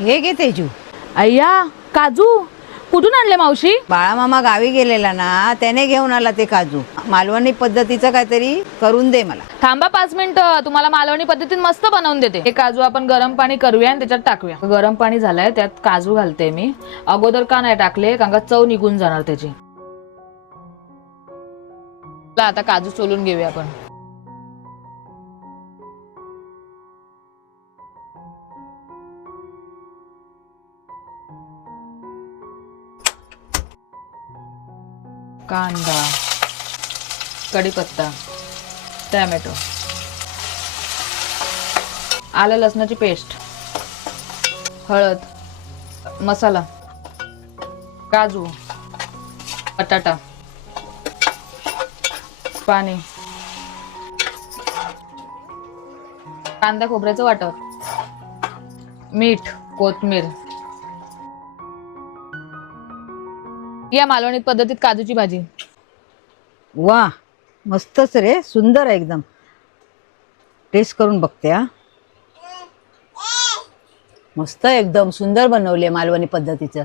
हे घे तेजू. अय्या काजू कुठून आणले मावशी? बाळामामा गावी गेलेला ना, त्याने घेऊन आला ते काजू. मालवणी पद्धतीचं काहीतरी करून दे मला. थांबा 5 मिनिटं, तुम्हाला मालवणी पद्धतीत मस्त बनवून देते. हे काजू आपण गरम पाणी करूया आणि त्याच्यात टाकूया. गरम पाणी झालंय, त्यात काजू घालते मी. अगोदर का नाही टाकले, कारण का चव निघून जाणार त्याची. आता काजू सोलून घेऊया आपण. कांदा, कढीपत्ता, टोमॅटो, आलं लसणाची पेस्ट, हळद, मसाला, काजू, बटाटा, पाणी, कांदा खोबऱ्याचं वाटण, मीठ, कोथिंबीर. या मालवणी पद्धतीत काजूची भाजी. वा, मस्तच रे, सुंदर आहे एकदम. टेस्ट करून बघते हा. मस्त एकदम सुंदर बनवले मालवणी पद्धतीचं.